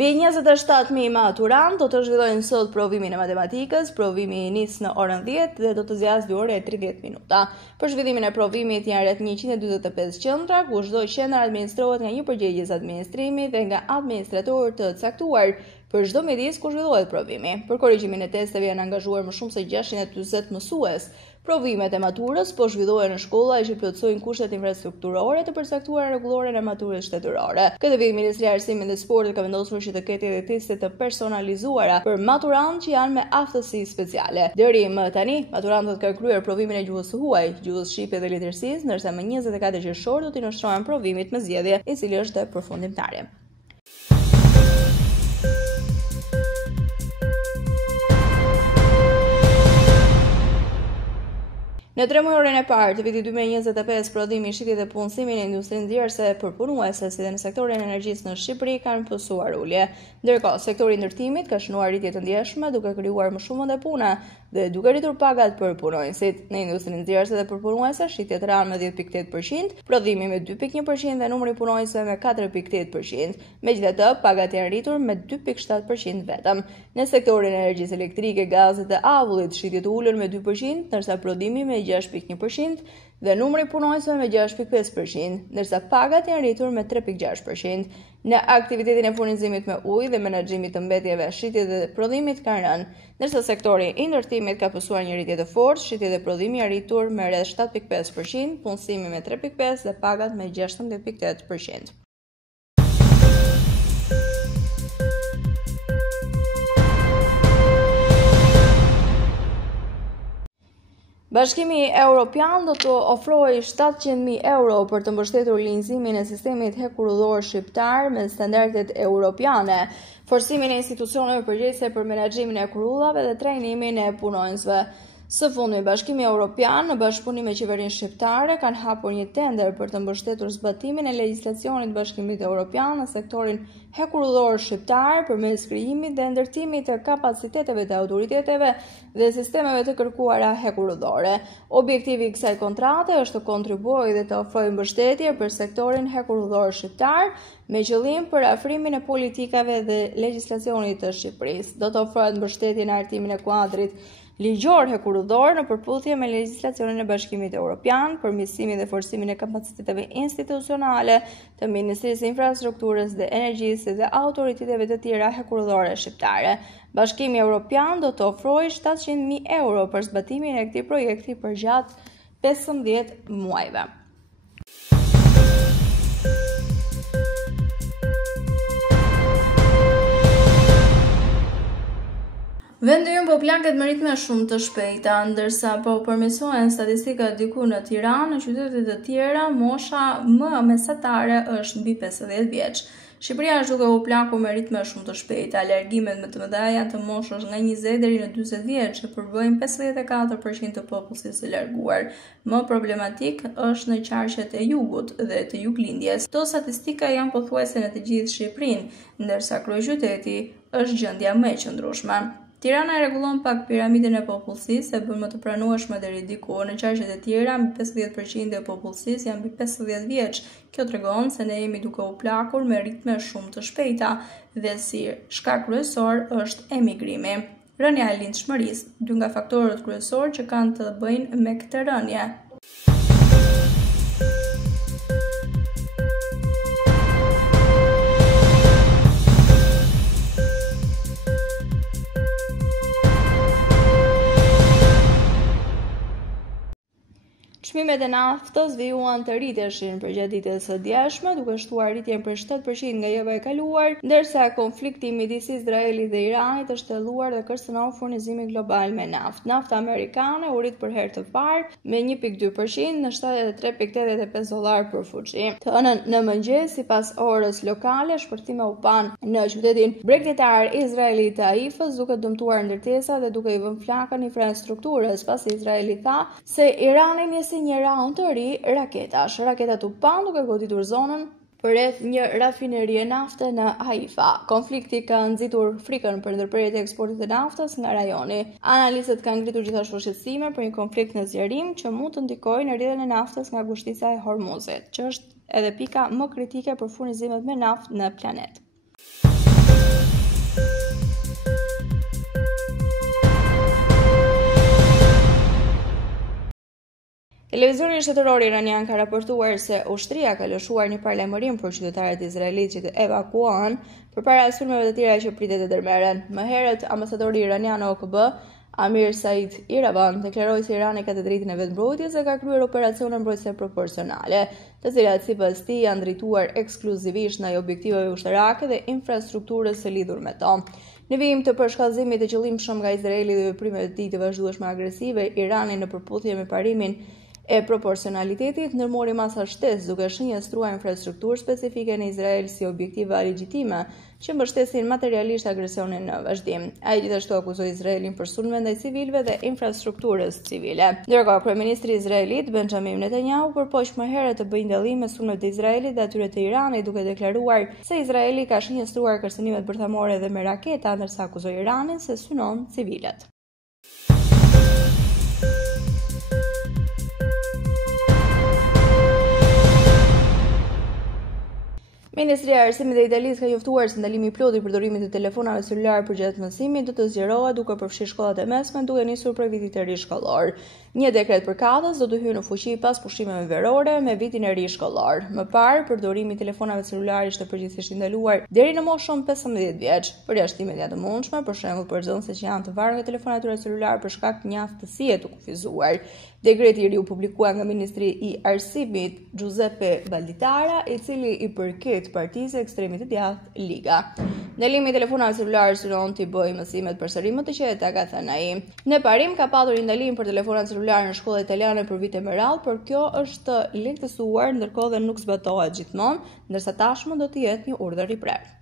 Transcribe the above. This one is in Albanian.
Mbi 27.000 maturantë do të zhvillojnë sot provimin e matematikës. Provimi nis në orën 10 dhe do të zgjasë 2 orë e 30 minuta. Për zhvillimin e provimit janë rreth 145 qendra, ku çdo qendër administrohet nga një përgjegjës administrimi dhe nga administrator të caktuar për çdo mjedis ku zhvillohet provimi. Për korrigjimin e testeve janë angazhuar më shumë se 640 mësues. Provimet e maturës po zhvillohen në shkolla që plotësojnë kushtet infrastrukturore të përcaktuara rregullore në maturës shtetërore. Këtë vit Ministria e Arsimit dhe Sportit ka vendosur që të ketë edhe teste të personalizuara për maturantë që janë me aftësi speciale. Deri më tani, maturantët kanë kryer provimin e gjuhës së huaj, gjuhës shqipe dhe letërsisë, ndërsa më 24 qershor do t'i nënshtrohen provimit me zgjedhje, i cili është përfundimtare. Në 3 muajin e parë të vitit 2025, prodhimi i shitjes dhe punësimin në industrinë nxjerrëse përpunuese si dhe në sektorin e energjisë në Shqipëri kanë pësuar ulje. Ndërkohë, sektori i ndërtimit ka shënuar rritje të ndjeshme duke krijuar më shumë vende pune dhe duke rritur pagat për punonësit. Në industrinë nxjerrëse dhe përpunuese, shitjet ranë me 10.8%, prodhimi me 2.1% dhe numri i punonësve me 4.8%. Megjithatë, pagat janë rritur me 2.7% vetëm. Në sektorin e energjisë elektrike, gazit dhe avullit, shitjet ulën me 2%, ndërsa prodhimi me 6.1% dhe numri i punonësve me 6.5%, ndërsa pagat janë rritur me 3.6%. Në aktivitetin e furnizimit me ujë dhe menaxhimit të mbetjeve, shitjet dhe prodhimit kanë rënë, ndërsa sektori i ndërtimit ka pësuar një rritje të fortë, shitjet dhe prodhimi janë rritur me rreth 7.5%, punësimi me 3.5% dhe pagat me 16.8%. Bashkimi Evropian do të ofrojë 700.000 euro për të mbështetur linjëzimin e sistemit hekurudhor shqiptar me standardet europiane, forcimin e institucioneve përgjegjëse për menaxhimin e hekurudhave dhe trajnimin e punonësve. Së fundmi, Bashkimi Evropian në bashkëpunim me qeverinë shqiptare kanë hapur një tender për të mbështetur zbatimin e legjislacionit Bashkimit Evropian në sektorin hekurudhor shqiptar përmes krijimit dhe ndërtimit të kapaciteteve të autoriteteve dhe sistemeve të kërkuara hekurudhore. Objektivi i kësaj kontrate është të kontribuojë dhe të ofrojë mbështetje për sektorin hekurudhor shqiptar me qëllim për afrimin e politikave dhe legjislacionit të Shqipërisë. Do të ofrohet mbështetje në hartimin e kuadrit ligjor hekurudhor në përputhje me legjislacionin e Bashkimit Evropian, përmirësimin dhe forcimin e kapaciteteve institucionale të Ministrisë së Infrastrukturës dhe Energjisë dhe autoriteteve të tjera hekurudhore shqiptare. Bashkimi Evropian do të ofrojë 700.000 euro për zbatimin e këtij projekti përgjatë 15 muajve. Vendi ynë po plaket me ritme shumë të shpejta, ndërsa po përmirësohen statistikat diku në Tiranë, në qytete të tjera, mosha më mesatare është mbi 50 vjeç. Shqipëria është duke u plakur me ritme shumë të shpejta. Largimet më të mëdha janë të moshës nga 20 deri në 40 vjeç, që përbëjnë 54% të popullsisë së larguar. Më problematik është në qarqet e jugut dhe të juglindjes. Këto statistika janë pothuajse në të gjithë Shqipërinë, ndërsa kryeqyteti është gjendja më e qëndrueshme. Tirana e rregullon pak piramidën e popullsisë e bën më të pranueshme deri diku. Në qarqet e tjera, mbi 50% e popullsisë janë mbi 50 vjeç. Kjo tregon se ne jemi duke u plakur me ritme shumë të shpejta dhe si shkak kryesor është emigrimi. Rënja e lindshmërisë, dy nga faktorët kryesorë që kanë të bëjnë me këtë rënje. Çmimet e naftës vijuan të rriteshin përgjatë ditës së djeshme, duke shtuar rritjen për 7% nga java e kaluar, ndërsa konflikti midis Izraelit dhe Iranit është thelluar dhe kërcënon furnizimin global me naftë. Nafta amerikane u rrit për herë të parë me 1.2% në $73.85 për fuqi. Të hënën në mëngjes, sipas orës lokale, shpërthime u pan në qytetin bregdetar izraelit të Haifës, duke dëmtuar ndërtesa dhe duke i vënë flakën infrastrukturës, pasi Izraeli tha se Irani njësi një raund të ri raketash. Raketat u pan duke goditur zonën përreth një rafinerie nafte në Haifa. Konflikti ka nxitur frikën për ndërprerjet e eksportit të naftës nga rajoni. Analistët kanë ngritur gjithashtu shqetësime për një konflikt në zgjerim që mund të ndikojë në rrjedhjen e naftës nga ngushtica e Hormuzit, që është edhe pika më kritike për furnizimet me naftë në planet. Televizioni shtetëror iranian ka raportuar se ushtria ka lëshuar një paralajmërim për qytetarët izraelit që të evakuohen përpara sulmeve të tjera që pritet të ndërmeren. Më herët, ambasadori iranian OKB Amir Said Iravan deklaroi se Irani ka të drejtën e vetmbrojtjes dhe ka kryer operacione mbrojtëse proporcionale, të cilat sipas tij janë drejtuar ekskluzivisht ndaj objektiveve ushtarake dhe infrastrukturës së lidhur me to. Në vijim të përshkallëzimit të qëllimshëm nga Izraeli dhe veprimeve të tij të vazhdueshme agresive, Irani në përputhje me parimin e proporcionalitetit ndërmori masa shtesë duke shënjestruar infrastrukturë specifike në Izrael si objektive legjitime që mbështesin materialisht agresionin në vazhdim. Ai gjithashtu akuzoi Izraelin për sulme ndaj civilëve dhe infrastrukturës civile. Ndërkohë, kryeministri izraelit Benjamin Netanyahu përpoq më herët të bëjë dallim mes sulmeve të Izraelit dhe atyre të Iranit, duke deklaruar se Izraeli ka shënjestruar kërcënimet bërthamore dhe me raketa, ndërsa akuzoi Iranin se synon civilet. Ministria e Arsimit e Italisë ka njoftuar se ndalimi i plotë i përdorimit të telefonave celular përgjatë mësimit do të zgjerohet duke përfshirë shkollat e mesme duke nisur prej vitit të ri shkollor. Një dekret përkatës do të hyjë në fuqi pas pushimeve verore me vitin e ri shkollor. Më parë, përdorimi i telefonave celular ishte përgjithsisht i ndaluar deri në moshën 15 vjeç. Përjashtimet janë të mundshme, për shembull për nxënësit që janë të varur nga telefonat e tyre celular për shkak të një aftësie të kufizuar. Dekreti i ri u publikua nga ministri i Arsimit Giuseppe Valditara, i cili i përket partisë e ekstremit të djathtë Liga. Ndalimi i telefonave celular synon të bëjë mësimet përsëri më të qeta, ka thënë ai. Në parim ka patur një ndalim për telefonat celular në shkollat italiane për vite me radhë, por kjo është lehtësuar ndërkohë dhe nuk zbatohet gjithmonë, ndërsa tashmë do të jetë një urdhër i prerë.